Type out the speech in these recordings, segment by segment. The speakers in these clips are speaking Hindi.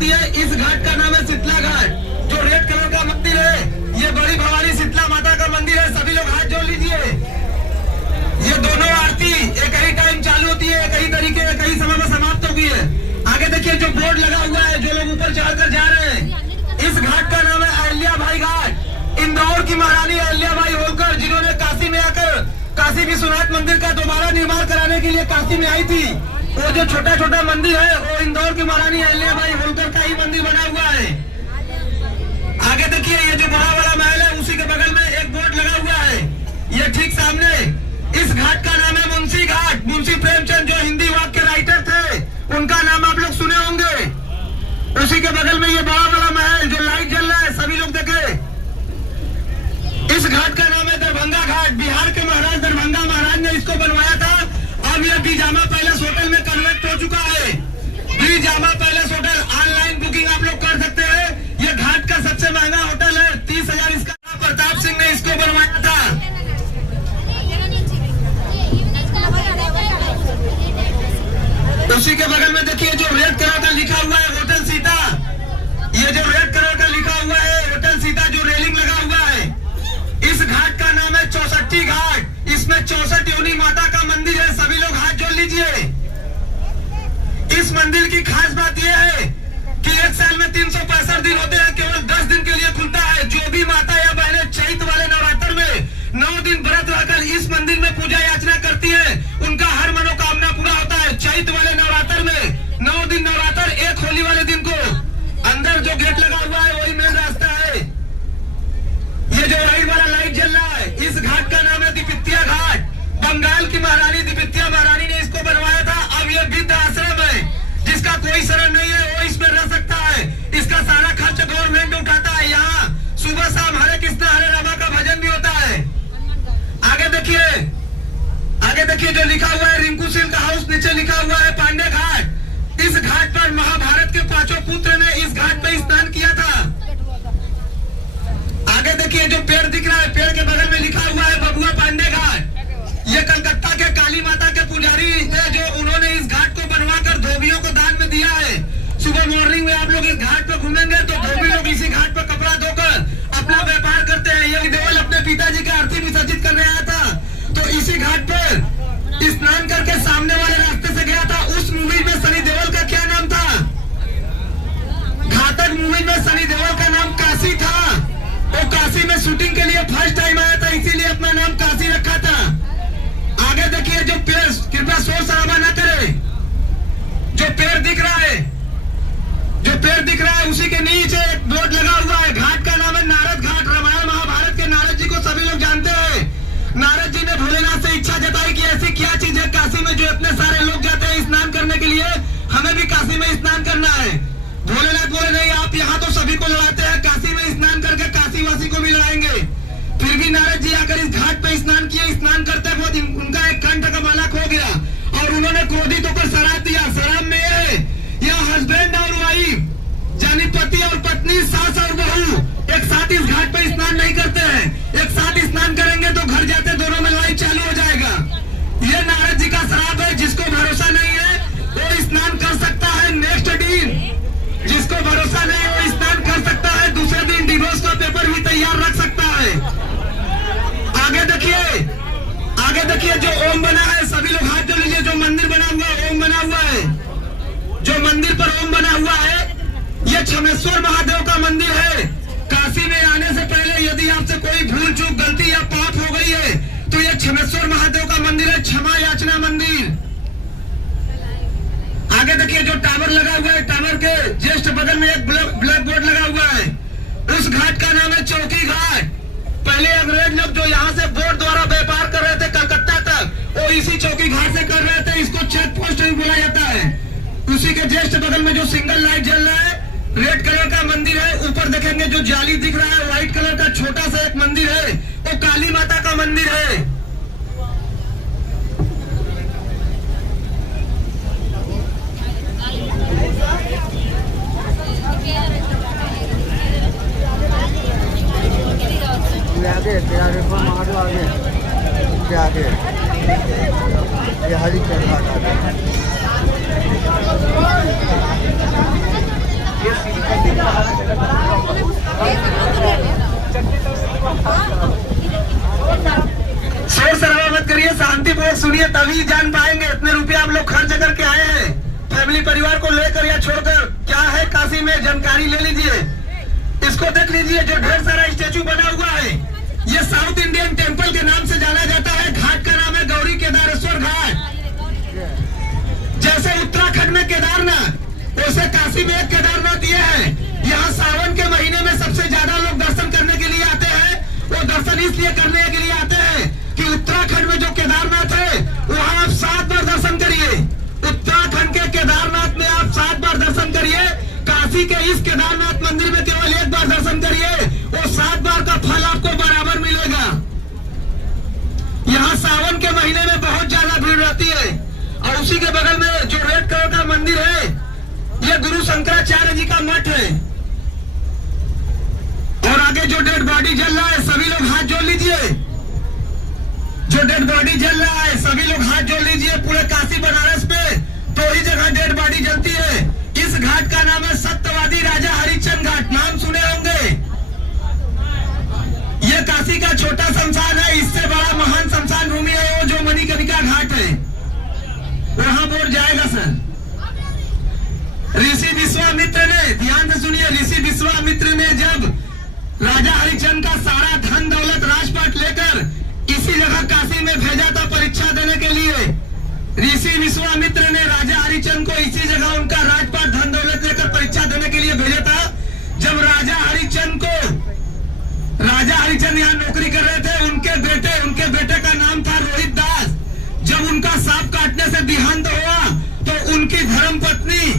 जाती है। इस घाट का नाम है शीतला घाट। जो रेड कलर का मंदिर है ये बड़ी भवानी शीतला माता का मंदिर है। सभी लोग हाथ जोड़ लीजिए। ये दोनों आरती एक ही टाइम चालू होती है, एक ही तरीके एक ही समय में समाप्त होगी है। आगे देखिए जो बोर्ड लगा हुआ है, जो लोग ऊपर चढ़कर जा रहे हैं, इस घाट का नाम है अहिल्या बाई घाट। इंदौर की महारानी अहिल्या बाई होलकर, जिन्होंने काशी में आकर काशी विश्वनाथ मंदिर का दोबारा निर्माण कराने के लिए काशी में आई थी। वो जो छोटा छोटा मंदिर है वो इंदौर की महारानी अहिल्या बाई होलकर का ही मंदिर बना हुआ है। आगे देखिए ये जो बड़ा वाला महल है उसी के बगल में एक बोर्ड लगा हुआ है, ये ठीक सामने। इस घाट का नाम है मुंशी घाट। मुंशी प्रेमचंद जो हिंदी वाक्य राइटर थे उनका नाम आप लोग सुने होंगे। उसी के बगल में ये बड़ा वाला महल जो लाइट जल रहा है, सभी लोग देखे। इस घाट का नाम है दरभंगा घाट। बिहार के महाराज दरभंगा महाराज ने इसको बनवाया था। अब यह बीजामा पैलेस होटल में कन्वर्ट हो चुका है। बीजामा पैलेस होटल ऑनलाइन बुकिंग आप लोग कर सकते हैं। यह घाट का सबसे महंगा होटल है। 30,000 इसका। प्रताप सिंह ने इसको बनवाया था। उसी के बगल में देखिए जो रेड कलर का लिखा हुआ है होटल सीता। ये जो रेड कलर का लिखा हुआ है होटल सीता, जो रेलिंग लगा हुआ है, इस घाट का नाम है 64 घाट। इसमें 64 योनि माता का मंदिर है। सभी लोग हाथ जोड़ लीजिए। इस मंदिर की खास बात यह है कि एक साल में 365 दिन होते हैं, केवल 10 दिन के लिए खुलता है। जो भी माता या बहनें चैत वाले नवरात्र में 9 दिन व्रत रहकर इस मंदिर में पूजा याचना करती है, उनका हर मनोकामना पूरा होता है। चैत वाले नवरात्र में 9 दिन नवरात्र, एक होली वाले दिन को अंदर जो गेट लगा हुआ है वही मेन रास्ता है। ये जो राइट वाला लाइट जल रहा है, इस घाट का नाम है दिपित्या घाट। बंगाल की महारानी दिपित्या महारानी ने इसको बनवाया था। अब ये वृद्ध आश्रम है। जिसका कोई शरण नहीं है वो इसमें रह सकता है। इसका सारा खर्च गवर्नमेंट उठाता है। यहाँ सुबह शाम हरे कृष्ण हरे रामा का भजन भी होता है। आगे देखिए जो लिखा हुआ है रिंकू सिल्क हाउस, नीचे लिखा हुआ है पांडे घाट। इस घाट पर महाभारत के 5 पुत्र ने इस घाट पर स्नान किया था। आगे देखिए जो पेड़ दिख रहा है, पेड़ के बगल में लिखा हुआ है बबुआ पांडे घाट। ये कलकत्ता के काली माता के पुजारी थे, जो उन्होंने इस घाट को बनवाकर धोबियों को दान में दिया है। सुबह मॉर्निंग में आप लोग इस घाट पर घूमेंगे तो धोबी लोग इसी घाट पर कपड़ा धोकर अपना व्यापार करते हैं। यज्ञ देवल अपने पिताजी का अर्थी विसर्जित करने आया था तो इसी घाट पर स्नान करके सामने वाले रास्ते से गया था। उस मूवी में सनी देओल का क्या नाम था? घातक मूवी में सनी देओल का नाम काशी था। वो काशी में शूटिंग के लिए फर्स्ट टाइम आया था, इसीलिए अपना नाम काशी रखा था। आगे देखिए जो पेड़, कृपया शोर शराबा न करें। जो पेड़ दिख रहा है, जो पेड़ दिख रहा है उसी के नीचे एक बोर्ड लगा हुआ है। घाट का नाम है नारद घाट। रामायण महाभारत के नारद जी को सभी लोग जानते हैं। नारद जी ने भोलेनाथ से इच्छा जताई कि ऐसी क्या चीज है काशी में जो इतने सारे लोग जाते हैं स्नान करने के लिए, हमें भी काशी में स्नान करना है। भोलेनाथ बोले नहीं, आप यहाँ तो सभी को लड़ाते हैं, काशी में स्नान करके काशी वासी को भी लड़ाएंगे। फिर भी नारद जी आकर इस घाट पे स्नान किए। स्नान करते वक्त उनका एक कंठ का माला खो गया और उन्होंने क्रोधित होकर शराब दिया। शराब में यह हस्बैंड और वाइफ, यानी पति और पत्नी, सास और बहू एक साथ इस घाट पे स्नान नहीं करते हैं। एक साथ स्नान करेंगे तो घर जाते दोनों में लड़ाई चालू हो जाएगा। ये नारद जी का श्राप है। जिसको भरोसा नहीं है वो स्नान कर सकता है नेक्स्ट दिन। जिसको भरोसा नहीं है वो स्नान कर सकता है, दूसरे दिन डिवोर्स का पेपर भी तैयार रख सकता है। आगे देखिए जो ओम बना है, सभी लोग हाथ जोड़ लीजिए। जो मंदिर बना हुआ है, ओम बना हुआ है, जो मंदिर पर ओम बना हुआ है, ये क्षमेश्वर महादेव का मंदिर है। काशी में आने से पहले यदि आपसे कोई भूल चूक गलती या पाप हो गई है तो ये क्षमेश्वर महादेव का मंदिर है, क्षमा याचना मंदिर। आगे देखिए जो टावर लगा हुआ है, टावर के जस्ट बगल में एक ब्लैक बोर्ड लगा हुआ है। उस घाट का नाम है चौकी घाट। पहले अंग्रेज लोग जो यहाँ से बोट द्वारा व्यापार कर रहे थे कलकत्ता तक, वो इसी चौकी घाट से कर रहे थे। इसको चेक पोस्ट भी बोला जाता है। उसी के जस्ट बगल में जो सिंगल लाइट जल रहा है, रेड कलर का मंदिर है। ऊपर देखेंगे जो जाली दिख रहा है, व्हाइट कलर का छोटा सा एक मंदिर है, वो काली माता का मंदिर है। आगे ये हरी चरखा शांतिपूर्वक सुनिए, तभी जान पाएंगे। इतने रुपए आप लोग खर्च करके आए हैं फैमिली परिवार को लेकर या छोड़कर। क्या है काशी में, जानकारी ले लीजिए। इसको देख लीजिए, जो ढेर सारा स्टेचू बना हुआ है, ये साउथ इंडियन टेम्पल के नाम से जाना जाता है। घाट का नाम है गौरी केदारेश्वर घाट। जैसे उत्तराखंड में केदारनाथ, वैसे काशी में एक केदारनाथ ये है। यहाँ सावन के महीने में सबसे ज्यादा लोग दर्शन करने के लिए आते हैं। वो दर्शन इसलिए करने के लिए आते हैं कि उत्तराखंड में जो केदारनाथ है, वहाँ आप 7 बार दर्शन करिए। उत्तराखंड के केदारनाथ में आप 7 बार दर्शन करिए। काशी के इस केदारनाथ मंदिर में केवल 1 बार दर्शन करिए, वो 7 बार का फल आपको बराबर मिलेगा। यहाँ सावन के महीने में बहुत ज्यादा भीड़ रहती है। और उसी के बगल में जो रेड कलर का मंदिर है, ये गुरु शंकराचार्य जी का मठ है। और आगे जो डेड बॉडी जल रहा है, सभी लोग हाथ जोड़ लीजिए। जो डेड बॉडी जल रहा है, सभी लोग हाथ जोड़ लीजिए। पूरे काशी बनारस पे 2 ही जगह डेड बॉडी जलती है। इस घाट का नाम है सत्यवादी राजा हरिश्चंद्र घाट। नाम सुने होंगे। ये काशी का छोटा शमशान है। इससे बड़ा महान शमशान भूमि है वो जो मणिकर्णिका घाट है, वहां बोर्ड जाएगा सर। ऋषि विश्वामित्र ने, ध्यान से सुनिए, ऋषि विश्वामित्र ने जब राजा हरिश्चंद्र का सारा धन दौलत राजपाट लेकर इसी जगह काशी में भेजा था परीक्षा देने के लिए। ऋषि विश्वामित्र ने राजा हरिश्चंद्र को इसी जगह उनका राजपाट धन दौलत लेकर परीक्षा देने के लिए भेजा था। जब राजा हरिश्चंद्र यहाँ नौकरी कर रहे थे, उनके बेटे का नाम था रोहित दास। जब उनका सांप काटने से देहांत हुआ तो उनकी धर्मपत्नी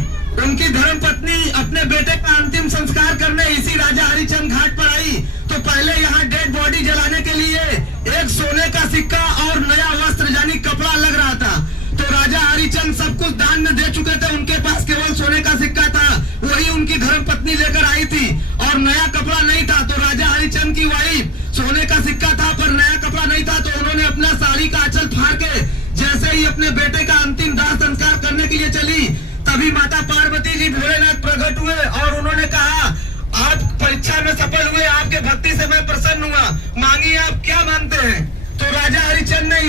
अपने बेटे का अंतिम संस्कार करने इसी राजा हरिश्चंद्र घाट पर आई। तो पहले यहाँ डेड बॉडी जलाने के लिए एक सोने का सिक्का और नया वस्त्र यानी कपड़ा लग रहा था। तो राजा हरिश्चंद्र सब कुछ दान में दे चुके थे, उनके पास केवल सोने का सिक्का था, वही उनकी धर्मपत्नी लेकर आई थी और नया कपड़ा नहीं था। तो राजा हरिश्चंद्र की वाइफ, सोने का सिक्का था पर नया कपड़ा नहीं था, तो उन्होंने अपना साड़ी का आंचल फाड़ के जैसे ही अपने बेटे का अंतिम दाह संस्कार करने के लिए चली, तभी माता पार्वती जी भोलेनाथ प्रकट हुए और उन्होंने कहा, आप परीक्षा में सफल हुए, आपके भक्ति से मैं प्रसन्न हुआ, मांगिए आप क्या मांगते हैं। तो राजा हरिश्चंद्र ने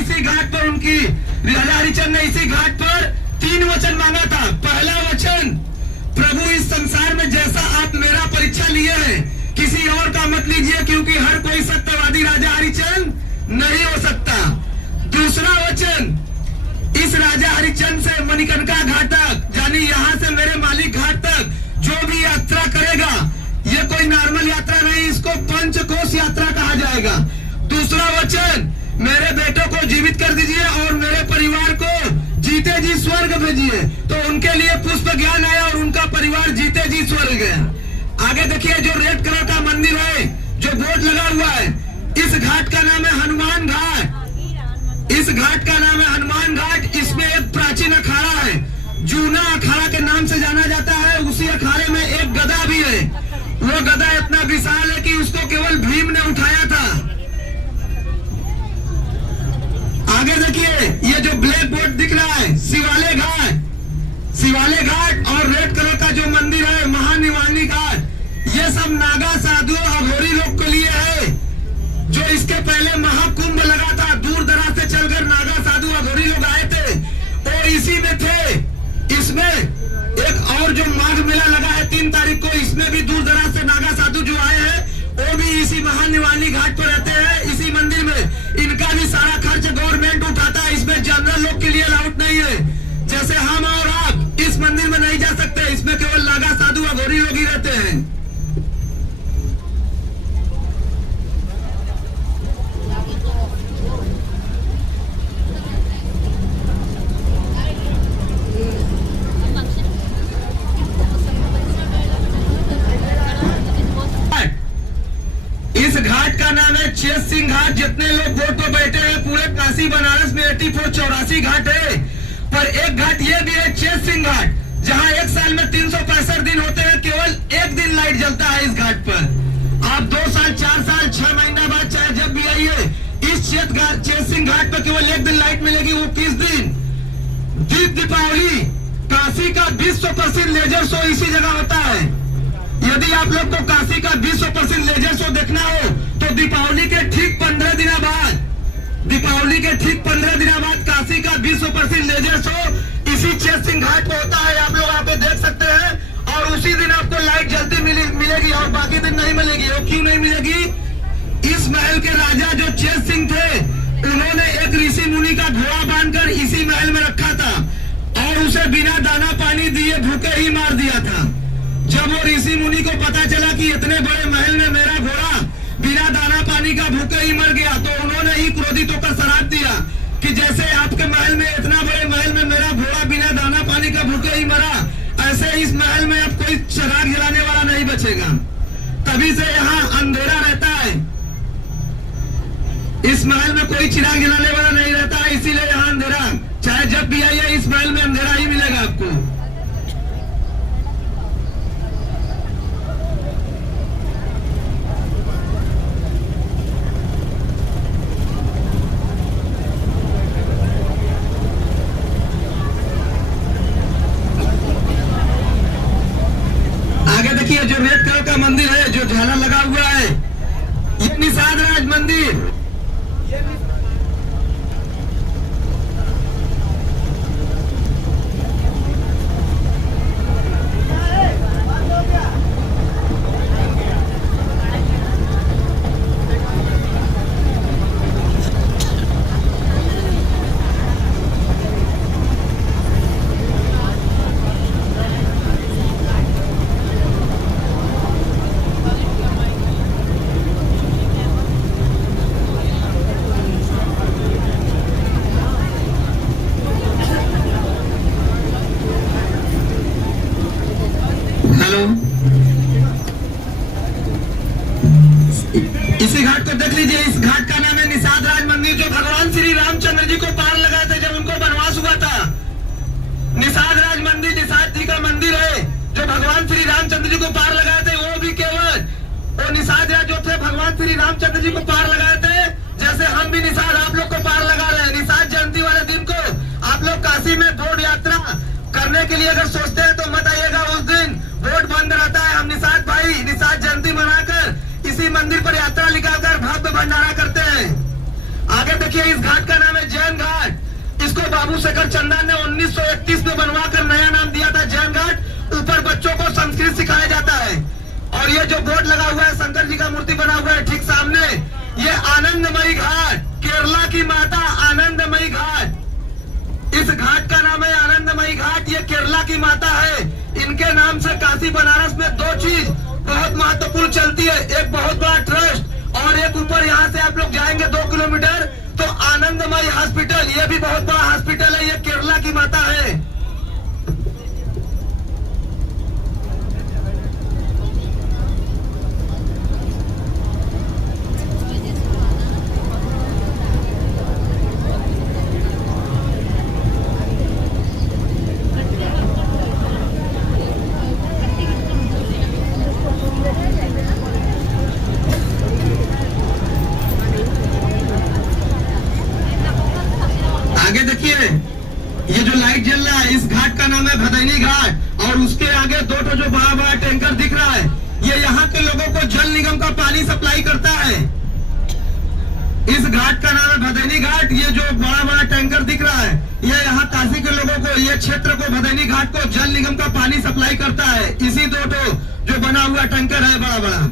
इसी घाट पर 3 वचन मांगा था। पहला वचन, प्रभु इस संसार में जैसा आप मेरा परीक्षा लिए हैं, किसी और का मत लीजिए, क्योंकि हर कोई सत्यवादी राजा हरिश्चंद्र नहीं हो सकता। दूसरा वचन, इस राजा हरिश्चंद्र से मणिकर्णिका घाट तक, यानी यहाँ से मेरे मालिक घाट तक जो भी यात्रा करेगा, ये कोई नॉर्मल यात्रा नहीं, इसको पंचकोश यात्रा कहा जाएगा। दूसरा वचन, मेरे बेटों को जीवित कर दीजिए और मेरे परिवार को जीते जी स्वर्ग भेजिए। तो उनके लिए पुष्प ज्ञान आया और उनका परिवार जीते जी स्वर्ग गया। आगे देखिए, जो रेड कलर का मंदिर है, जो बोर्ड लगा हुआ है, इस घाट का नाम है हनुमान घाट। इस घाट का नाम है हनुमान घाट। इसमें एक प्राचीन अखाड़ा है, जूना अखाड़ा के नाम से जाना जाता है। उसी अखाड़े में एक गदा भी है। वो गदा इतना विशाल है कि उसको केवल भीम ने उठाया था। आगे देखिए, ये जो ब्लैक बोर्ड दिख रहा है, शिवालय घाट और रेड कलर का जो मंदिर है महानिवाणी घाट, ये सब नागा साधु अघोरी लोग के लिए है। जो इसके पहले महाकुंभ लगा था, दूर दराज से चलकर नागा साधु अघोरी लोग आए थे, और इसी में थे। इसमें एक और जो माघ मेला लगा है 3 तारीख को, इसमें भी दूर दराज से नागा साधु जो आए हैं, वो भी इसी महानिवाणी घाट पर रहते हैं, इसी मंदिर में। इनका भी सारा खर्च गवर्नमेंट उठाता है। इसमें जनरल लोग के लिए अलाउड नहीं है। जैसे हम और आप इस मंदिर में नहीं जा सकते, इसमें केवल नागा साधु अघोरी लोग ही रहते हैं। इस घाट का नाम है चेत सिंह घाट। जितने लोग बोट पर बैठे हैं, पूरे काशी बनारस में 84 घाट है, पर एक घाट ये भी है चेत सिंह घाट, जहां एक साल में 365 दिन होते हैं, केवल एक दिन लाइट जलता है इस घाट पर। आप 2 साल, 4 साल, 6 महीना बाद चाहे जब भी आइए, इस चेत सिंह घाट पर केवल एक दिन लाइट मिलेगी, वो 30 दिन। दीपावली, काशी का विश्व प्रसिद्ध लेजर शो इसी जगह होता है। यदि आप लोग को काशी का विश्व प्रसिद्ध लेजर शो देखना हो तो दीपावली के ठीक 15 दिन बाद दीपावली के ठीक 15 दिन बाद काशी का विश्व प्रसिद्ध लेजर शो इसी चेत सिंह घाट पे होता है। आप लोग यहाँ पे देख सकते हैं और उसी दिन आपको लाइट जलती मिलेगी और बाकी दिन नहीं मिलेगी। और क्यों नहीं मिलेगी? इस महल के राजा जो चेत सिंह थे, उन्होंने एक ऋषि मुनि का घोड़ा बांधकर इसी महल में रखा था और उसे बिना दाना पानी दिए भूखे ही मार दिया था। जब वो ऋषि मुनि को पता चला कि इतने बड़े महल में मेरा घोड़ा बिना दाना पानी का भूखे ही मर गया, तो उन्होंने ही क्रोधित होकर श्राप दिया कि जैसे आपके महल में, इतना बड़े महल में मेरा घोड़ा बिना दाना पानी का भूखे ही मरा, ऐसे इस महल में अब कोई चिराग जलाने वाला नहीं बचेगा। तभी से यहाँ अंधेरा रहता है। इस महल में कोई चिराग जलाने वाला नहीं रहता है, इसीलिए यहाँ अंधेरा, चाहे जब भी आइए इस महल में अंधेरा ही मिलेगा आपको। आगे देखिए, जो रेड कलर का मंदिर है, जो झालर लगा हुआ है, ये निषाद राज मंदिर। इसी घाट को देख लीजिए। इस घाट का नाम है निषाद राज मंदिर, जो भगवान श्री रामचंद्र जी को पार लगाए थे जब उनको वनवास हुआ था। निषाद राज मंदिर निषाद जी का मंदिर है, जो भगवान श्री रामचंद्र जी को पार लगाए थे। वो भी केवल वो निषाद राज जो थे, भगवान श्री रामचंद्र जी को पार लगाए थे, जैसे हम भी निषाद आप लोग को पार लगा रहे हैं। निषाद जयंती वाले दिन को आप लोग काशी में बोट यात्रा करने के लिए अगर सोचते हैं तो मत आइएगा, उस दिन बोट बंद रहता है। हम निषाद भाई निषाद जयंती मनाकर इसी मंदिर पर यात्रा निकालकर भव्य भंडारा करते हैं। आगे देखिए, इस घाट का नाम है जैन घाट। इसको बाबू शेखर चंदन ने 1931 में बनवाकर नया नाम दिया था जैन घाट। ऊपर बच्चों को संस्कृत सिखाया जाता है। और ये जो बोर्ड लगा हुआ है, शंकर जी का मूर्ति बना हुआ है ठीक सामने, ये आनंदमयी घाट, केरला की माता आनंदमयी घाट। इस घाट का नाम है आनंदमयी घाट। ये केरला की माता है। इनके नाम से काशी बनारस में दो चीज बहुत महत्वपूर्ण चलती है, एक बहुत बड़ा ट्रस्ट और एक ऊपर यहाँ से आप लोग जाएंगे 2 किलोमीटर तो आनंदमयी हॉस्पिटल, ये भी बहुत बड़ा हॉस्पिटल है। ये केरला की माता है। आगे देखिए, ये जो लाइट जल रहा है, इस घाट का नाम है भदैनी घाट। और उसके आगे 2 जो बड़ा बड़ा टैंकर दिख रहा है, ये यहाँ के लोगों को जल निगम का पानी सप्लाई करता है। इस घाट का नाम है भदैनी घाट। ये जो बड़ा बड़ा टैंकर दिख रहा है, ये यहाँ काशी के लोगों को, ये क्षेत्र को, भदैनी घाट को जल निगम का पानी सप्लाई करता है। इसी 2 जो बना हुआ टैंकर है बड़ा बड़ा।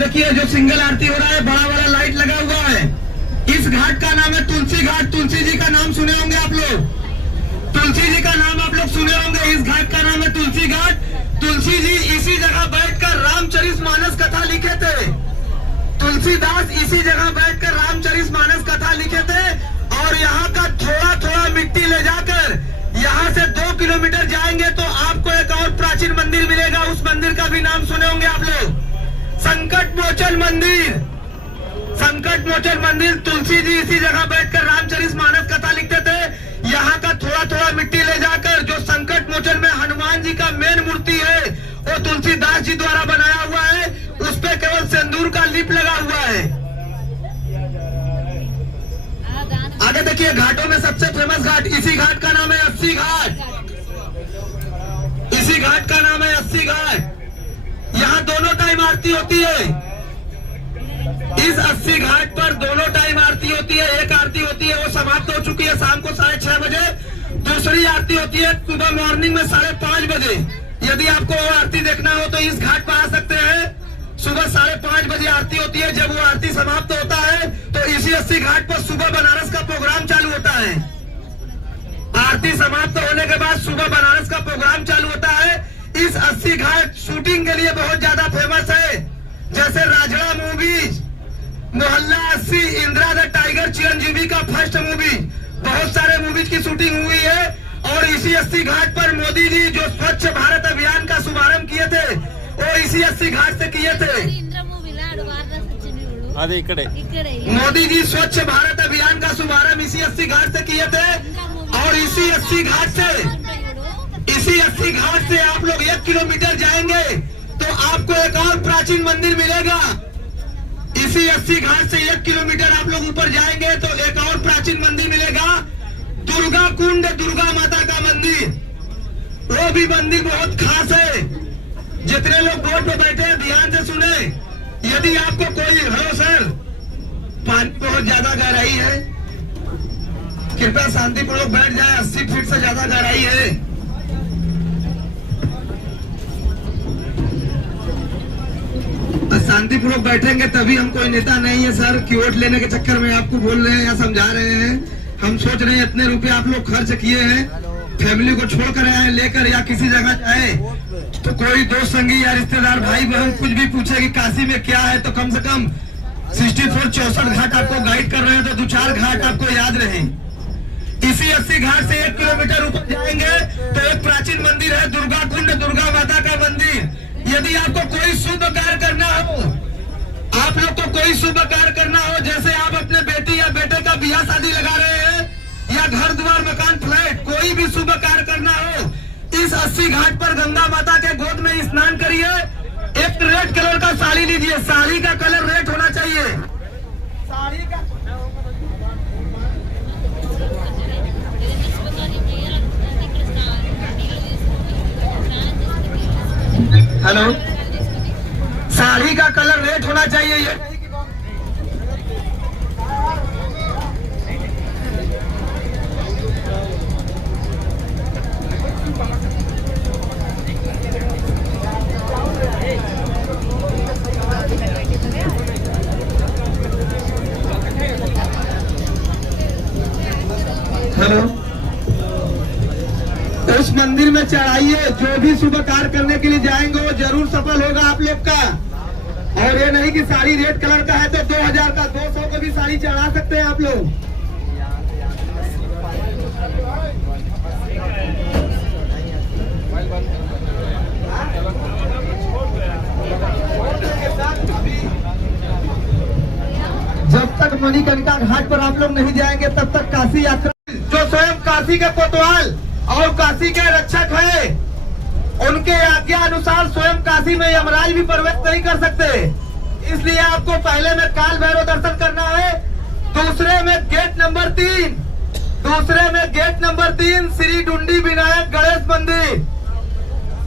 देखिए जो सिंगल आरती हो रहा है, बड़ा बड़ा लाइट लगा हुआ है, इस घाट का नाम है तुलसी घाट। तुलसी जी का नाम सुने होंगे आप लोग, तुलसी जी का नाम आप लोग सुने होंगे। इस घाट का नाम है तुलसी घाट। तुलसी जी इसी जगह बैठकर रामचरितमानस कथा लिखे थे। तुलसीदास इसी जगह बैठकर रामचरितमानस कथा लिखे थे। और यहाँ का थोड़ा थोड़ा मिट्टी ले जाकर यहाँ से 2 किलोमीटर जाएंगे तो आपको एक और प्राचीन मंदिर मिलेगा। उस मंदिर का भी नाम सुने होंगे आप लोग, संकट मोचन मंदिर। संकट मोचन मंदिर। तुलसी जी इसी जगह बैठकर रामचरितमानस कथा लिखते थे। यहाँ का थोड़ा थोड़ा मिट्टी ले जाकर जो संकट मोचन में हनुमान जी का मेन मूर्ति है वो तुलसीदास जी द्वारा बनाया हुआ है। उस पे केवल सिंदूर का लिप लगा हुआ है। आगे देखिए, घाटों में सबसे फेमस घाट, इसी घाट का नाम है अस्सी घाट। इसी घाट का नाम है अस्सी घाट। यहाँ दोनों टाइम आरती होती है। इस 80 घाट पर दोनों टाइम आरती होती है। एक आरती होती है वो समाप्त हो चुकी है शाम को 6:30 बजे। दूसरी आरती होती है सुबह मॉर्निंग में 5:30 बजे। यदि आपको वो आरती देखना हो तो इस घाट पर आ सकते हैं। सुबह 5:30 बजे आरती होती है। जब वो आरती समाप्त होता है तो इसी 80 घाट पर सुबह बनारस का प्रोग्राम चालू होता है। आरती समाप्त होने के बाद सुबह बनारस का प्रोग्राम चालू होता है। इस 80 घाट शूटिंग के लिए बहुत ज्यादा फेमस है। जैसे राजड़ा मूवीज, मोहल्ला 80, इंदिरा द टाइगर, चिरंजीवी का फर्स्ट मूवी, बहुत सारे मूवीज की शूटिंग हुई है। और इसी 80 घाट पर मोदी जी जो स्वच्छ भारत अभियान का शुभारंभ किए थे वो इसी 80 घाट से किए थे। मोदी जी स्वच्छ भारत अभियान का शुभारंभ इसी 80 घाट से किए थे। और इसी 80 घाट से आप लोग 1 किलोमीटर जाएंगे तो आपको एक और प्राचीन मंदिर मिलेगा। इसी 80 घाट से 1 किलोमीटर आप लोग ऊपर जाएंगे तो एक और प्राचीन मंदिर मिलेगा, दुर्गा कुंड, दुर्गा माता का मंदिर। वो भी मंदिर बहुत खास है। जितने लोग बोर्ड पे बैठे हैं ध्यान से सुने। यदि आपको कोई, हेलो सर, पानी बहुत ज्यादा गहराई है, कृपया शांतिपूर्वक बैठ जाए। 80 फीट से ज्यादा गहराई है। शांतिपूर्वक बैठेंगे तभी। हम कोई नेता नहीं है सर कि वोट लेने के चक्कर में आपको बोल रहे हैं या समझा रहे हैं। हम सोच रहे हैं इतने रुपए आप लोग खर्च किए हैं, फैमिली को छोड़कर आए, लेकर या किसी जगह जाए तो कोई दोस्त संगी या रिश्तेदार भाई बहन कुछ भी पूछे कि काशी में क्या है तो कम से कम 64 घाट आपको गाइड कर रहे हैं तो 2-4 घाट आपको याद रहे। इसी 80 घाट से 1 किलोमीटर ऊपर जाएंगे तो एक प्राचीन मंदिर है, दुर्गा कुंड, दुर्गा माता का मंदिर। यदि आपको कोई शुभ कार्य करना हो, आप लोग को कोई शुभ कार्य करना हो, जैसे आप अपने बेटी या बेटे का ब्याह शादी लगा रहे हैं या घर द्वार मकान फ्लैट, कोई भी शुभ कार्य करना हो, इस 80 घाट पर गंगा माता के गोद में स्नान करिए। एक रेड कलर का साड़ी लीजिए। साड़ी का कलर रेड होना चाहिए। साड़ी का हेलो, साड़ी का कलर रेड होना चाहिए। ये हेलो, उस मंदिर में चढ़ाइए। जो भी शुभ कार्य करने के लिए जाएंगे वो जरूर सफल होगा आप लोग का। और ये नहीं कि साड़ी रेड कलर का है तो 2000 का 200 को भी साड़ी चढ़ा सकते हैं आप लोग। जब तक मणिकर्णिका घाट पर आप लोग नहीं जाएंगे तब तक काशी यात्रा, जो स्वयं काशी के कोतवाल और काशी के रक्षक है, उनके आज्ञा अनुसार स्वयं काशी में यमराज भी प्रवेश नहीं कर सकते। इसलिए आपको पहले में काल भैरव दर्शन करना है, दूसरे में गेट नंबर 3 श्री डुंडी विनायक गणेश मंदिर।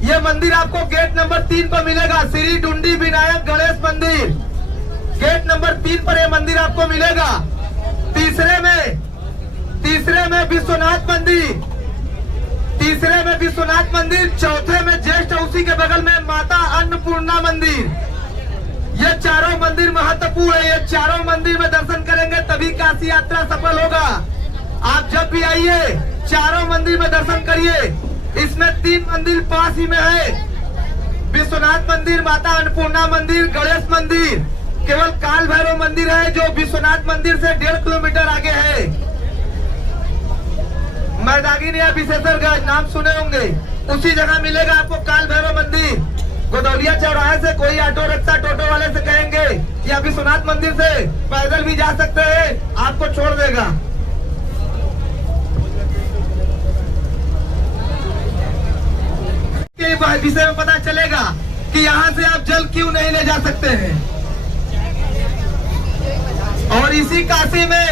ये मंदिर आपको गेट नंबर 3 पर मिलेगा, श्री डुंडी विनायक गणेश मंदिर। गेट नंबर 3 पर यह मंदिर आपको मिलेगा। तीसरे में विश्वनाथ मंदिर, चौथे में ज्येष्ठ, उसी के बगल में माता अन्नपूर्णा मंदिर। ये चारों मंदिर महत्वपूर्ण है। ये चारों मंदिर में दर्शन करेंगे तभी काशी यात्रा सफल होगा। आप जब भी आइए चारों मंदिर में दर्शन करिए। इसमें 3 मंदिर पास ही में है, विश्वनाथ मंदिर, माता अन्नपूर्णा मंदिर, गणेश मंदिर। केवल काल भैरव मंदिर है जो विश्वनाथ मंदिर से 1.5 किलोमीटर आगे है। मैदागिनी या विशेषरगंज नाम सुने होंगे, उसी जगह मिलेगा आपको काल भैरव मंदिर। गोदौलिया चौराहे से कोई ऑटो रिक्शा टोटो वाले से कहेंगे या विश्वनाथ मंदिर से पैदल भी जा सकते हैं, आपको छोड़ देगा। के विषय में पता चलेगा कि यहाँ से आप जल क्यों नहीं ले जा सकते हैं। और इसी काशी में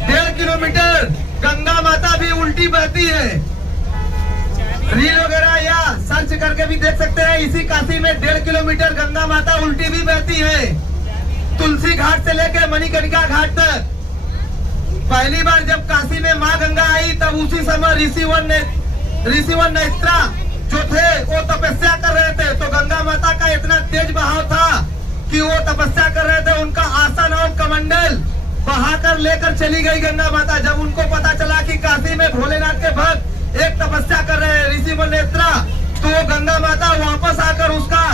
1.5 किलोमीटर गंगा माता भी उल्टी बहती है। रील वगैरह या सर्च करके भी देख सकते हैं। इसी काशी में 1.5 किलोमीटर गंगा माता उल्टी भी बहती है। तुलसी घाट से लेकर मणिकर्णिका घाट तक। पहली बार जब काशी में माँ गंगा आई तब उसी समय ऋषिवर नेत्रा जो थे वो तपस्या कर रहे थे, तो गंगा माता का इतना तेज बहाव था कि वो तपस्या कर रहे थे। उनका आसन और कमंडल बहाकर लेकर चली गई गंगा माता। जब उनको पता चला कि काशी में भोलेनाथ के भक्त एक तपस्या कर रहे हैं ऋषिवर नेत्रा, तो वो गंगा माता वापस आकर उसका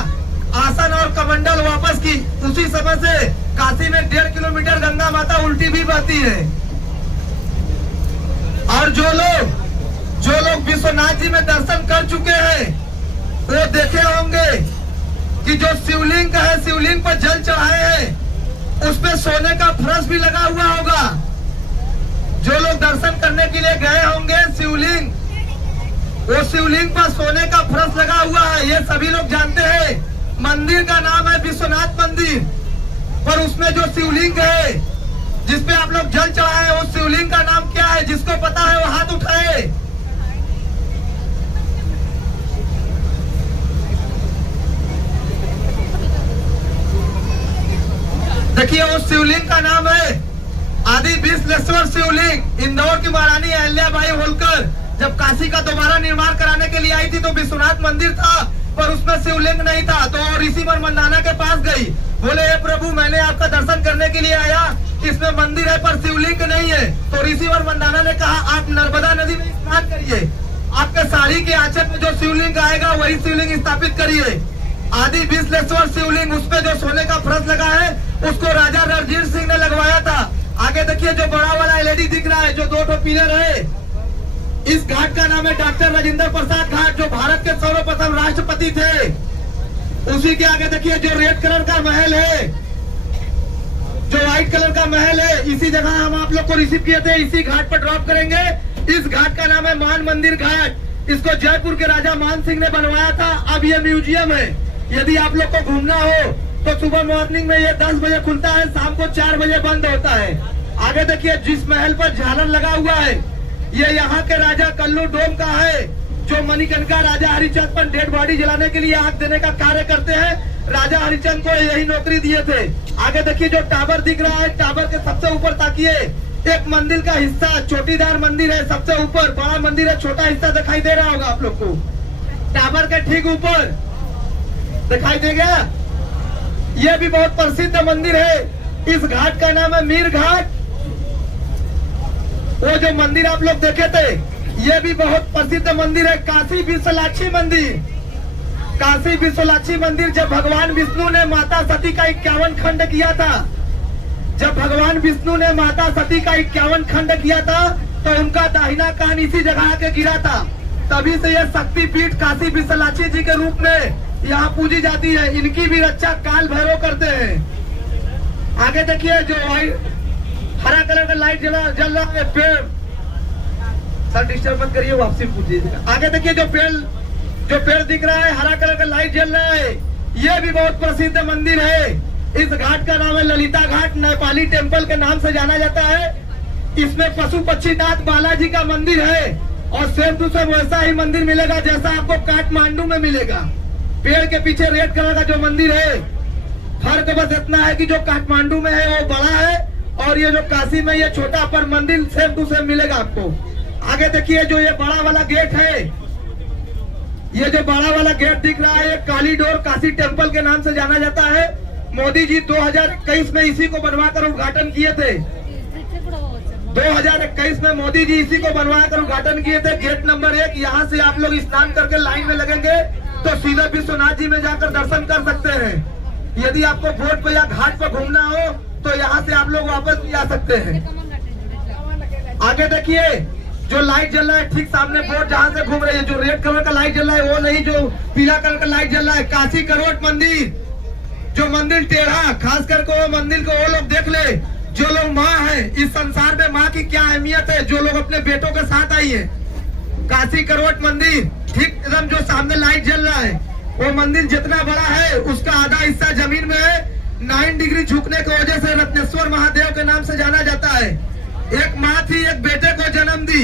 आसन और कमंडल वापस की। उसी समय से काशी में 1.5 किलोमीटर गंगा माता उल्टी भी बहती है। और जो लोग विश्वनाथ जी में दर्शन कर चुके हैं वो देखे होंगे कि जो शिवलिंग है, शिवलिंग पर जल चढ़ाए हैं, उस पे सोने का फर्श भी लगा हुआ होगा। जो लोग दर्शन करने के लिए गए होंगे शिवलिंग, वो शिवलिंग पर सोने का फर्श लगा हुआ है, ये सभी लोग जानते हैं। मंदिर का नाम है विश्वनाथ मंदिर, पर उसमें जो शिवलिंग है जिसपे आप लोग जल चढ़ाए हैं, उस शिवलिंग का नाम क्या है? जिसको पता है वो हाथ उठाए। देखिए उस शिवलिंग का नाम है आदि विश्वेश्वर शिवलिंग। इंदौर की महारानी अहिल्याबाई होलकर जब काशी का दोबारा निर्माण कराने के लिए आई थी तो विश्वनाथ मंदिर था, पर उसमें शिवलिंग नहीं था। तो ऋषिवर मंदाना के पास गई, बोले हे प्रभु मैंने आपका दर्शन करने के लिए आया, इसमें मंदिर है पर शिवलिंग नहीं है। तो ऋषिवर मंदाना ने कहा आप नर्मदा नदी में स्नान करिए, आपके साड़ी के आंचल में जो शिवलिंग आएगा वही शिवलिंग स्थापित करिए। आदि विश्वेश्वर शिवलिंग, उस पे जो सोने का फर्श लगा है उसको राजा रणजीत सिंह ने लगवाया था। आगे देखिए जो बड़ा वाला एलईडी दिख रहा है, जो 2 पिलर है, इस घाट का नाम है डॉक्टर राजेंद्र प्रसाद घाट, जो भारत के सर्वप्रथम राष्ट्रपति थे। उसी के आगे देखिए जो रेड कलर का महल है, जो व्हाइट कलर का महल है, इसी जगह हम आप लोग को रिसीव किए थे, इसी घाट पर ड्रॉप करेंगे। इस घाट का नाम है मान मंदिर घाट। इसको जयपुर के राजा मान सिंह ने बनवाया था। अब ये म्यूजियम है। यदि आप लोग को घूमना हो तो सुबह मॉर्निंग में ये 10 बजे खुलता है, शाम को 4 बजे बंद होता है। आगे देखिए जिस महल पर झालर लगा हुआ है, ये यहाँ के राजा कल्लू डोम का है, जो मणिकर्णिका राजा हरिचंद पर डेड बॉडी जलाने के लिए आग देने का कार्य करते हैं। राजा हरिचंद को यही नौकरी दिए थे। आगे देखिए जो टावर दिख रहा है, टावर के सबसे ऊपर ताकिए, एक मंदिर का हिस्सा चोटीदार मंदिर है, सबसे ऊपर बड़ा मंदिर है, छोटा हिस्सा दिखाई दे रहा होगा आप लोग को। टावर के ठीक ऊपर दिखाई देगा, यह भी बहुत प्रसिद्ध मंदिर है। इस घाट का नाम है मीर घाट। वो जो मंदिर आप लोग देखे थे, ये भी बहुत प्रसिद्ध मंदिर है, काशी विशालाक्षी मंदिर। काशी विशालाक्षी मंदिर जब भगवान विष्णु ने माता सती का 51 खंड किया था, जब भगवान विष्णु ने माता सती का 51 खंड किया था, तो उनका दाहिना कान इसी जगह आके गिरा था। तभी से यह शक्तिपीठ काशी विशालाक्षी जी के रूप में यहाँ पूजी जाती है। इनकी भी रक्षा काल भैरव करते हैं। आगे देखिए जो हरा कलर का लाइट जल रहा है, पेड़, सर डिस्टर्ब मत करिए, वापसी पूछिए। आगे देखिए जो पेड़ दिख रहा है, हरा कलर का लाइट जल रहा है, ये भी बहुत प्रसिद्ध मंदिर है। इस घाट का नाम है ललिता घाट, नेपाली टेम्पल के नाम से जाना जाता है। इसमें पशु पक्षीनाथ बालाजी का मंदिर है, और सेम टू सेम वैसा ही मंदिर मिलेगा जैसा आपको काठमांडू में मिलेगा। पेड़ के पीछे रेड कलर का जो मंदिर है, फर्क बस इतना है कि जो काठमांडू में है वो बड़ा है, और ये जो काशी में ये छोटा, पर मंदिर सेम टू सेम मिलेगा आपको। आगे देखिए जो ये बड़ा वाला गेट है, ये जो बड़ा वाला गेट दिख रहा है, ये काली डोर काशी टेम्पल के नाम से जाना जाता है। मोदी जी 2021 में इसी को बनवाकर उद्घाटन किए थे। 2021 में मोदी जी इसी को बनवाकर उद्घाटन किए थे। गेट नंबर 1, यहाँ से आप लोग स्नान करके लाइन में लगेंगे तो सीधे विश्वनाथ जी में जाकर दर्शन कर सकते हैं। यदि आपको बोट पे या घाट पर घूमना हो तो यहाँ से आप लोग वापस भी आ सकते हैं। आगे देखिए, जो लाइट जल रहा है ठीक सामने बोट जहाँ से घूम रही है, जो रेड कलर का लाइट जल रहा है वो नहीं, जो पीला कलर का लाइट जल रहा है, काशी करोट मंदिर। जो मंदिर टेढ़ा, खास करके वो मंदिर को वो लोग देख ले जो लोग माँ है। इस संसार में माँ की क्या अहमियत है, जो लोग अपने बेटों के साथ आई है। काशी करोट मंदिर ठीक एकदम जो सामने लाइट जल रहा है, वो मंदिर जितना बड़ा है उसका आधा हिस्सा जमीन में है। 9 डिग्री झुकने की वजह से रत्नेश्वर महादेव के नाम से जाना जाता है। एक माँ थी, एक बेटे को जन्म दी।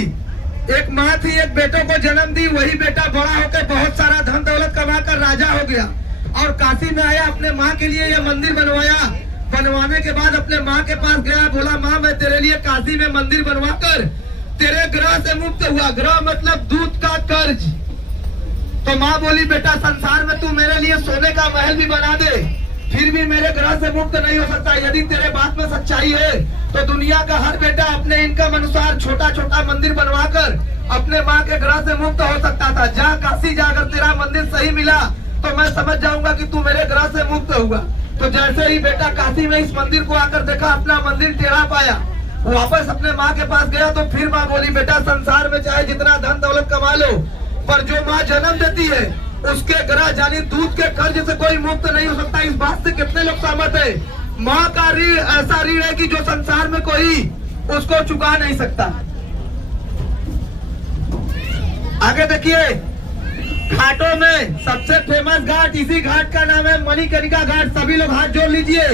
एक माँ थी, एक बेटों को जन्म दी। वही बेटा बड़ा होकर बहुत सारा धन दौलत कमाकर राजा हो गया और काशी में आया, अपने माँ के लिए यह मंदिर बनवाया। बनवाने के बाद अपने माँ के पास गया, बोला माँ मैं तेरे लिए काशी में मंदिर बनवाकर तेरे ग्रह से मुक्त हुआ। ग्रह मतलब दूध का कर्ज। तो माँ बोली बेटा संसार में तू मेरे लिए सोने का महल भी बना दे, फिर भी मेरे ग्रह से मुक्त नहीं हो सकता। यदि तेरे बात में सच्चाई है तो दुनिया का हर बेटा अपने इनकम अनुसार छोटा छोटा मंदिर बनवाकर अपने माँ के ग्रह से मुक्त हो सकता था। जा काशी जाकर तेरा मंदिर सही मिला तो मैं समझ जाऊंगा कि तू मेरे ग्रह से मुक्त हुआ। तो जैसे ही बेटा काशी में इस मंदिर को आकर देखा, अपना मंदिर टेढ़ा पाया, वापस अपने माँ के पास गया तो फिर माँ बोली बेटा संसार में चाहे जितना धन दौलत कमा लो, पर जो माँ जन्म देती है उसके ग्रह यानी दूध के कर्ज से कोई मुक्त नहीं हो सकता। इस बात से कितने लोग सहमत है? माँ का ऋण ऐसा ऋण है कि जो संसार में कोई उसको चुका नहीं सकता। आगे देखिए, घाटों में सबसे फेमस घाट, इसी घाट का नाम है मणिकर्णिका घाट। सभी लोग हाथ जोड़ लीजिए।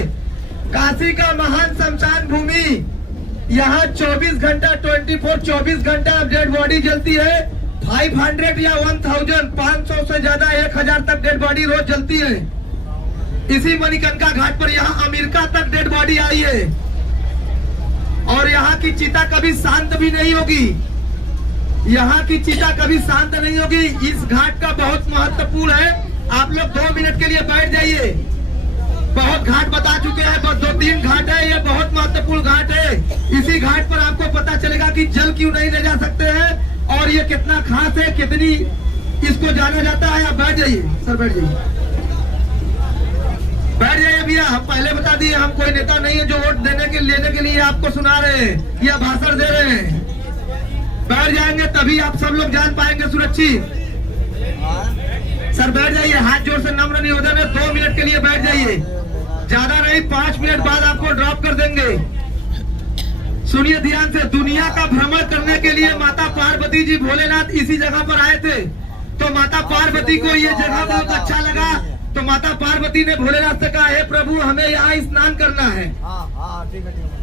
काशी का महान शमशान भूमि, यहाँ 24 घंटा डेड बॉडी जलती है। 500 या 1000, 500 से ज्यादा 1000 तक डेड बॉडी रोज जलती है। इसी मणिकर्णिका घाट पर यहाँ अमेरिका तक डेड बॉडी आई है और यहाँ की चिता कभी शांत भी नहीं होगी। यहाँ की चिता कभी शांत नहीं होगी। इस घाट का बहुत महत्वपूर्ण है। आप लोग 2 मिनट के लिए बैठ जाइए। बहुत घाट बता चुके हैं, बस 2-3 घाट है, ये बहुत महत्वपूर्ण घाट है। इसी घाट पर आपको पता चलेगा कि जल क्यों नहीं ले जा सकते हैं और ये कितना खास है, कितनी इसको जाना जाता है। आप बैठ जाइए सर, बैठ जाइए, बैठ जाइए भैया। हम पहले बता दिए, हम कोई नेता नहीं है जो वोट लेने के लिए आपको सुना रहे हैं या भाषण दे रहे हैं। बैठ जाएंगे तभी आप सब लोग जान पाएंगे सुरक्षित। सर बैठ जाइए, हाथ जोर से नम्र निवेदन है, 2 मिनट के लिए बैठ जाइए, ज्यादा नहीं, 5 मिनट बाद आपको ड्रॉप कर देंगे। सुनिए ध्यान से। दुनिया का भ्रमण करने के लिए माता पार्वती जी भोलेनाथ इसी जगह पर आए थे। तो माता पार्वती को ये जगह बहुत अच्छा लगा, तो माता पार्वती ने भोलेनाथ से कहा हे प्रभु हमें यहाँ स्नान करना है।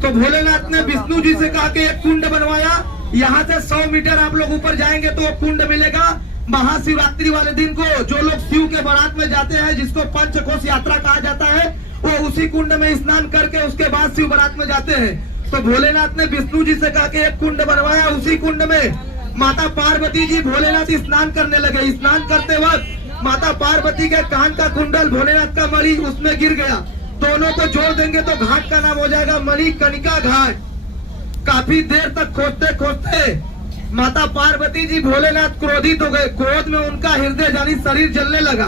तो भोलेनाथ ने विष्णु जी से कहा कि एक कुंड बनवाया। यहाँ से 100 मीटर आप लोग ऊपर जाएंगे तो कुंड मिलेगा। महाशिवरात्रि वाले दिन को जो लोग शिव के बारात में जाते हैं, जिसको पंचकोश यात्रा कहा जाता है, वो उसी कुंड में स्नान करके उसके बाद शिव बारात में जाते हैं। तो भोलेनाथ ने विष्णु जी से कहा कि एक कुंड बनवाया। उसी कुंड में माता पार्वती जी भोलेनाथ स्नान करने लगे। स्नान करते वक्त माता पार्वती के कान का कुंडल भोलेनाथ का मणि उसमें गिर गया। दोनों को जोड़ देंगे तो घाट का नाम हो जाएगा मणिकर्णिका घाट। काफी देर तक खोजते खोजते माता पार्वती जी भोलेनाथ क्रोधित हो गए। क्रोध में उनका हृदय यानी शरीर जलने लगा।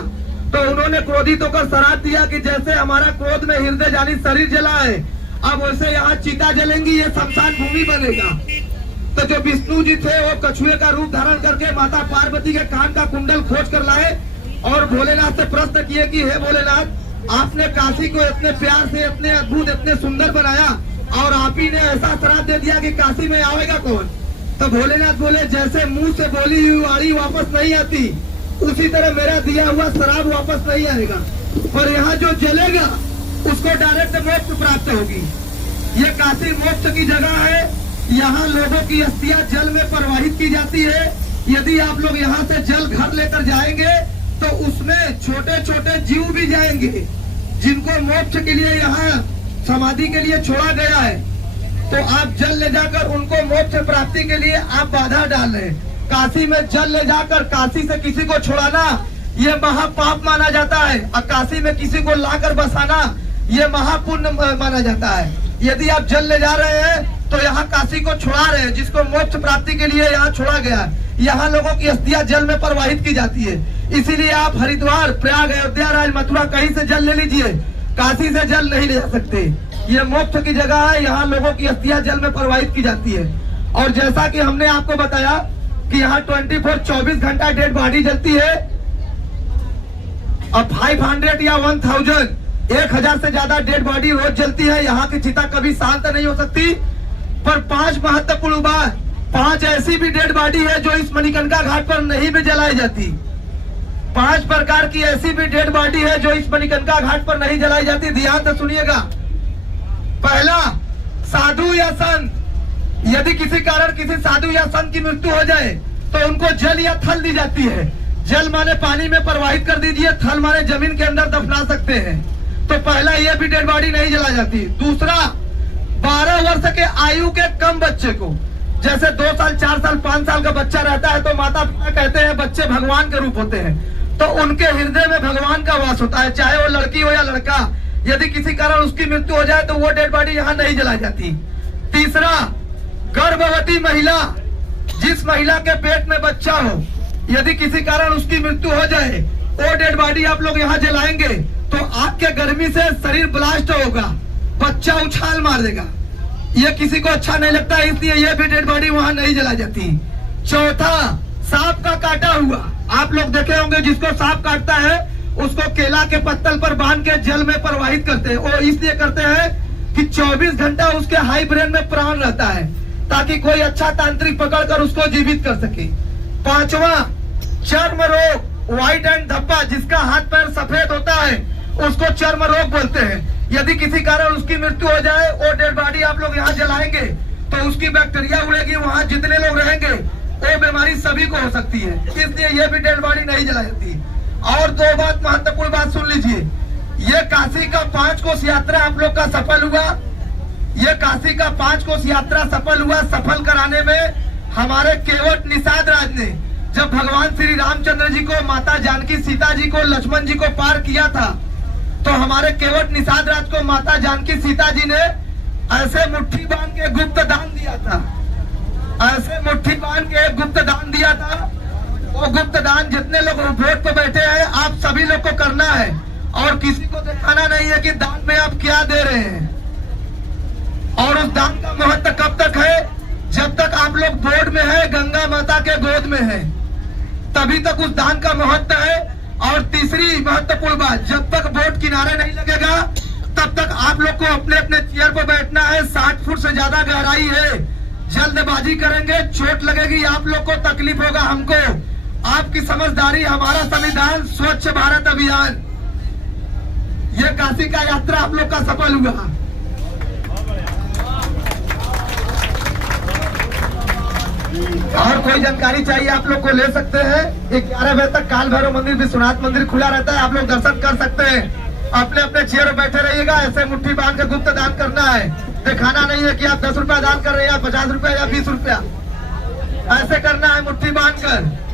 तो उन्होंने क्रोधित होकर श्राप दिया कि जैसे हमारा क्रोध में हृदय यानी शरीर जला है, अब वैसे यहाँ चिता जलेंगी, ये शमशान भूमि बनेगा। तो जो विष्णु जी थे वो कछुए का रूप धारण करके माता पार्वती के कान का कुंडल खोज कर लाए और भोलेनाथ से प्रश्न किए कि हे भोलेनाथ, आपने काशी को इतने प्यार से, इतने अद्भुत, इतने सुंदर बनाया और आप ही ने ऐसा श्राप दे दिया कि काशी में आएगा कौन? तो भोलेनाथ बोले जैसे मुंह से बोली हुई वाणी वापस नहीं आती, उसी तरह मेरा दिया हुआ शराब वापस नहीं आएगा और यहाँ जो जलेगा उसको डायरेक्ट मोक्ष प्राप्त होगी। ये काशी मोक्ष की जगह है। यहाँ लोगों की अस्थियां जल में प्रवाहित की जाती है। यदि आप लोग यहाँ से जल घर लेकर जाएंगे तो उसमें छोटे छोटे जीव भी जाएंगे जिनको मोक्ष के लिए यहाँ समाधि के लिए छोड़ा गया है। तो आप जल ले जाकर उनको मोक्ष प्राप्ति के लिए आप बाधा डाल रहे हैं। काशी में जल ले जाकर काशी से किसी को छुड़ाना ये महापाप माना जाता है और काशी में किसी को लाकर बसाना ये महापुण्य माना जाता है। यदि आप जल ले जा रहे हैं तो यहाँ काशी को छुड़ा रहे हैं, जिसको मोक्ष प्राप्ति के लिए यहाँ छोड़ा गया है। यहाँ लोगों की अस्थियां जल में प्रवाहित की जाती है। इसीलिए आप हरिद्वार, प्रयाग, अयोध्या, राज, मथुरा कहीं से जल ले लीजिए, काशी से जल नहीं ले जा सकते। ये मोक्ष की जगह है, यहाँ लोगों की अस्थियां जल में प्रवाहित की जाती है। और जैसा कि हमने आपको बताया कि यहाँ 24 घंटा डेड बॉडी जलती है। अब 500 या 1000 से ज्यादा डेड बॉडी रोज जलती है। यहाँ की चिता कभी शांत नहीं हो सकती। पर 5 महत्वपूर्ण बात, 5 ऐसी भी डेड बॉडी है जो इस मणिकर्णिका घाट पर नहीं भी जलाई जाती। 5 प्रकार की ऐसी भी डेड बॉडी है जो इस मणिकर्णिका घाट पर नहीं जलाई जाती। ध्यान से सुनिएगा। पहला, साधु या संत। यदि किसी कारण किसी साधु या संत की मृत्यु हो जाए तो उनको जल या थल दी जाती है। जल माने पानी में प्रवाहित कर दीजिए, थल माने जमीन के अंदर दफना सकते हैं। तो पहला, ये भी डेड बॉडी नहीं जलाई जाती। दूसरा, 12 वर्ष के आयु के कम बच्चे को, जैसे 2 साल, 4 साल, 5 साल का बच्चा रहता है तो माता पिता कहते हैं बच्चे भगवान के रूप होते हैं, तो उनके हृदय में भगवान का वास होता है, चाहे वो लड़की हो या लड़का। यदि किसी कारण उसकी मृत्यु हो जाए तो वो डेड बॉडी यहाँ नहीं जलाई जाती। तीसरा, गर्भवती महिला, जिस महिला के पेट में बच्चा हो, यदि किसी कारण उसकी मृत्यु हो जाए, वो डेड बॉडी आप लोग यहाँ जलाएंगे तो आग के गर्मी से शरीर ब्लास्ट होगा, बच्चा उछाल मार देगा। ये किसी को अच्छा नहीं लगता, इसलिए ये भी डेड बॉडी वहाँ नहीं जलाई जाती। चौथा, सांप का काटा हुआ। आप लोग देखे होंगे जिसको सांप काटता है उसको केला के पत्तल पर बांध के जल में प्रवाहित करते हैं। वो इसलिए करते हैं कि 24 घंटा उसके हाई ब्रेन में प्राण रहता है, ताकि कोई अच्छा तांत्रिक पकड़कर उसको जीवित कर सके। पांचवा, चर्म रोग, व्हाइट एंड धब्बा, जिसका हाथ पैर सफेद होता है उसको चर्म रोग बोलते हैं। यदि किसी कारण उसकी मृत्यु हो जाए, वो डेड बॉडी आप लोग यहाँ जलाएंगे तो उसकी बैक्टीरिया उड़ेगी, वहाँ जितने लोग रहेंगे वो बीमारी सभी को हो सकती है, इसलिए ये भी डेड बॉडी नहीं जलाई जाती। और 2 बात, महत्वपूर्ण बात सुन लीजिए। ये काशी का 5 कोस यात्रा आप लोग का सफल हुआ। ये काशी का 5 कोस यात्रा सफल हुआ। सफल कराने में हमारे केवट निषाद राज ने, जब भगवान श्री रामचंद्र जी को, माता जानकी, सीता जी को, लक्ष्मण जी को पार किया था, तो हमारे केवट निषाद राज को माता जानकी, सीता जी ने ऐसे मुट्ठी बांध के गुप्त दान दिया था। ऐसे मुट्ठी बांध के गुप्त दान दिया था। वो गुप्त दान जितने लोग वोट पे बैठे हैं आप सभी लोग को करना है, और किसी को दिखाना नहीं है कि दान में आप क्या दे रहे हैं। और उस दान का महत्व कब तक है? जब तक आप लोग बोर्ड में है, गंगा माता के गोद में है, तभी तक उस दान का महत्व है। और तीसरी महत्वपूर्ण बात, जब तक बोट किनारे नहीं लगेगा तब तक आप लोग को अपने अपने चेयर पर बैठना है। 60 फुट से ज्यादा गहराई है। जल्दबाजी करेंगे, चोट लगेगी, आप लोग को तकलीफ होगा, हमको। आपकी समझदारी, हमारा संविधान, स्वच्छ भारत अभियान, ये काशी का यात्रा आप लोग का सफल हुआ। और कोई जानकारी चाहिए आप लोग को ले सकते हैं। 11 बजे तक काल भैरव मंदिर, विश्वनाथ मंदिर खुला रहता है, आप लोग दर्शन कर सकते हैं। अपने अपने चेयर पर बैठे रहिएगा। ऐसे मुट्ठी बांध के गुप्त दान करना है। दिखाना नहीं है कि आप 10 रुपया दान कर रहे हैं, 50 रुपया या 20 रुपया, ऐसे करना है मुट्ठी बांध कर।